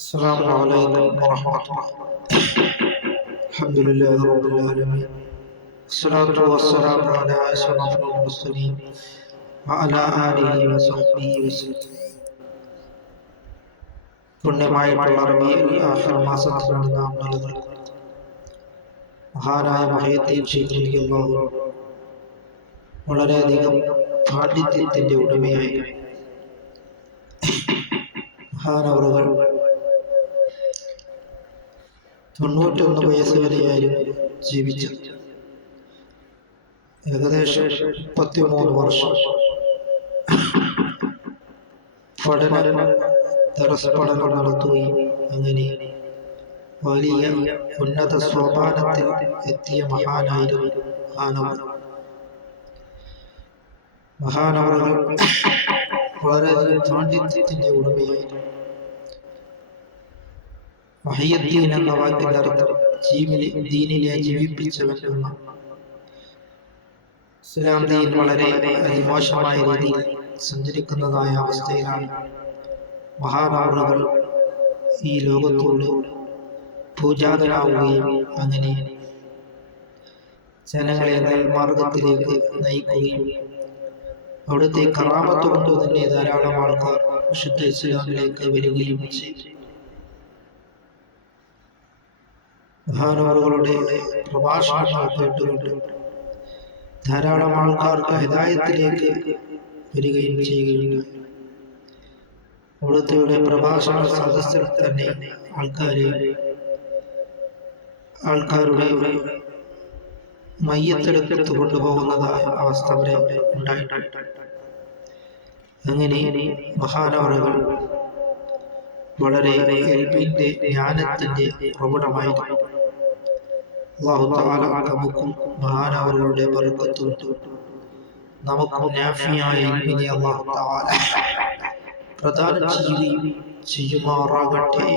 السلام عليكم ورحمة الله الحمد لله رب العالمين الصلاة والسلام على أشرف المرسلين وعلى آله وصحبه وسلم പുണ്യമായിട്ടുള്ള റബീഉൽ ആഖിർ മാസത്തിലാണ് നാം നിലനിൽക്കുന്നത് മഹാനായ മഹയത്തീൻ ശേഖരിക്കുന്നു വളരെയധികം പാണ്ഡിത്യത്തിന്റെ ഉടമയായി മഹാനവറുകൾ തൊണ്ണൂറ്റൊന്ന് വയസ്സ് വരെയായിരുന്നു ജീവിച്ചത് ഏകദേശം മുപ്പത്തിമൂന്ന് വർഷം. പഠന തടസ്സ പഠനം നടത്തുകയും അങ്ങനെ വലിയ ഉന്നത സോപാനത്തിൽ എത്തിയ മഹാനായിരുന്നു മഹാനവർ മഹാനവറുകൾ വളരെയധികം പാണ്ഡിത്യത്തിന്റെ ഉടമയായിരുന്നു. മഹിയദ്ദീൻ എന്ന വാക്കിന്റെ അർത്ഥം ജീവനെ ദീനിനെ ജീവിപ്പിച്ചവൻ എന്ന ഇസ്ലാം ദീൻ വളരെ അതിമോശമായ രീതിയിൽ സഞ്ചരിക്കുന്നതായ അവസ്ഥയിലാണ് മഹാനവറുകൾ ഈ ലോകത്തോട് പൂജാതരാവുകയും അങ്ങനെ ജനങ്ങളെ നൽമാർഗത്തിലേക്ക് നയിക്കുകയും അവിടുത്തെ കറാമത്ത് കൊണ്ട് തന്നെ ധാരാളം ആൾക്കാർ വിശുദ്ധ ഇസ്ലാമിലേക്ക് വരികയും ചെയ്തു. മഹാനവറുകളുടെ പ്രഭാഷണങ്ങൾ കേട്ടുകൊണ്ട് ധാരാളം ആൾക്കാർക്ക് ഹിതായത്തിലേക്ക് വരികയും ചെയ്യുകയുണ്ട്. അവിടുത്തെ പ്രഭാഷണ സദസ്സിൽ തന്നെ ആൾക്കാരെ ആൾക്കാരുടെ മയ്യത്തെടുത്തെടുത്ത് കൊണ്ടുപോകുന്നതായ അവസ്ഥ വരെ ഉണ്ടായിട്ടുണ്ട്. അങ്ങനെ മഹാനവറുകൾ വളരെ എൽപിന്റെ ജ്ഞാനത്തിന്റെ പ്രകടമായിരുന്നു അള്ളാഹു താല നമുക്കും മഹാനവറുകളുടെ ബർക്കത്തുണ്ട് നമുക്കും നാഫിയായ എൽബിനെ അള്ളാഹു താല പ്രദാനം ചെയ്യുകയും ചെയ്യുമാറാകട്ടെ.